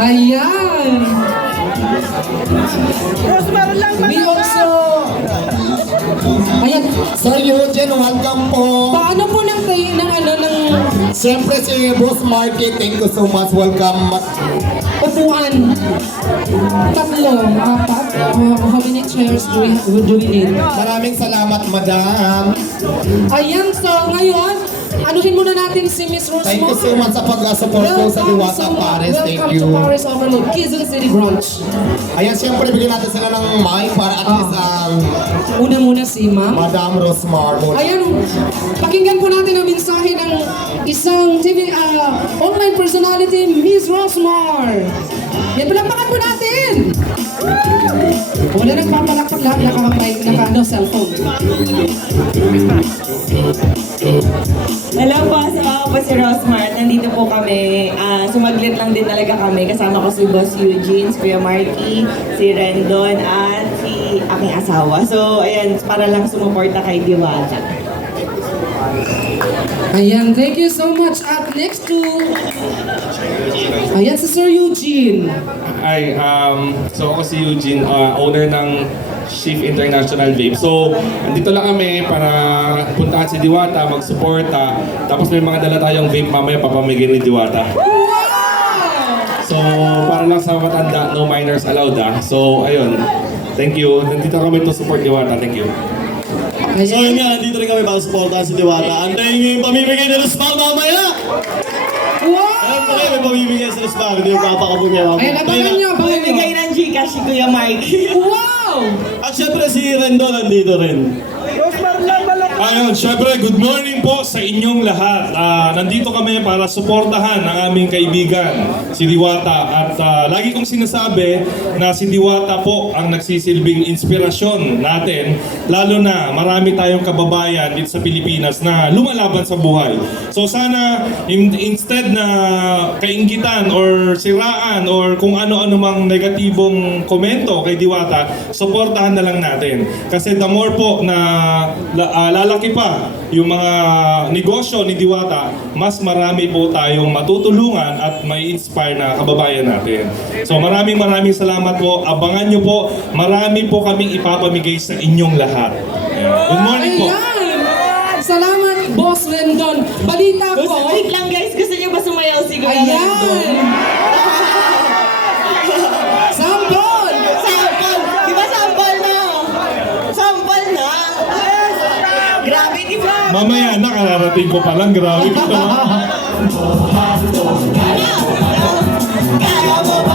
Ayan. We also... Ayan. Sir Eugene, welcome po. Paano po ng Siyempre si Boss Marky, thank you so much. Welcome. upuan? Tatlo, apat. How many chairs do we need? Maraming salamat, madam. Ayan, so ngayon, anuhin muna natin si Miss Rosmo. Thank you so much sa pag-support po sa Diwata Paris. Thank Welcome you. to Paris Overload, Quezon City Branch. Ayan, siyempre bigyan natin sila ng mic para at least Una muna si Ma'am. Madam Rosmar. Ayan, pakinggan po natin ang mensahe ng isang TV, online personality, Miss Rosmar. Yan, palakpakan po natin! Wala nagpapalakpak lahat, cellphone. Hello po, sama ko po si Rosmar. Nandito po kami. Sumaglit lang din talaga kami. Kasama ko si Boss Eugene, si Kuya Marky, si Rendon, at si aking asawa. So, ayan, para lang sumuporta kay Diwata. Ayan, thank you so much. Up next to... Ayan, si Sir Eugene. Hi, so ako si Eugene, owner ng Shift International Vape. So, andito lang kami para puntahan si Diwata, mag-suporta. Tapos may mga dala tayong vape mamaya papamigay ni Diwata. So, para lang sa matanda, no minors allowed So, ayun. Thank you. Nandito kami to support Diwata. Thank you. So yun nga, nandito rin kami para supportahan si Diwata. Antayin nyo yung pamimigay ni Rosmar mamaya! Wow! Alam mo kayo, may pamimigay si Rosmar, hindi yung papakabog niya. Ayan, abangan nyo, abangan nyo. Bumibigay ng Gcash si Kuya Marky. Wow! At syempre si Rendon nandito rin. Ayun, syempre, good morning po sa inyong lahat. Nandito kami para suportahan ang aming kaibigan, si Diwata. At lagi kong sinasabi na si Diwata po ang nagsisilbing inspirasyon natin. Lalo na marami tayong kababayan dito sa Pilipinas na lumalaban sa buhay. So sana, instead na kainggitan or siraan or kung ano-ano mang negatibong komento kay Diwata, suportahan na lang natin. Kasi the more po na lalaki pa yung mga negosyo ni Diwata, mas marami po tayong matutulungan at may inspire na kababayan natin. So maraming salamat po. Abangan nyo po, marami po kaming ipapamigay sa inyong lahat. Good morning po. Ayan! Salamat, Boss Rendon. Balita ko. Wait lang guys, gusto niyo ba sumayaw si Kuya Ayan! Rendon? Sampol! Sample! Di ba sample na? Sample na? Grabe, di ba? Mamaya na, kararating ko pa lang. Grabe ko naman. Kaya mo ba?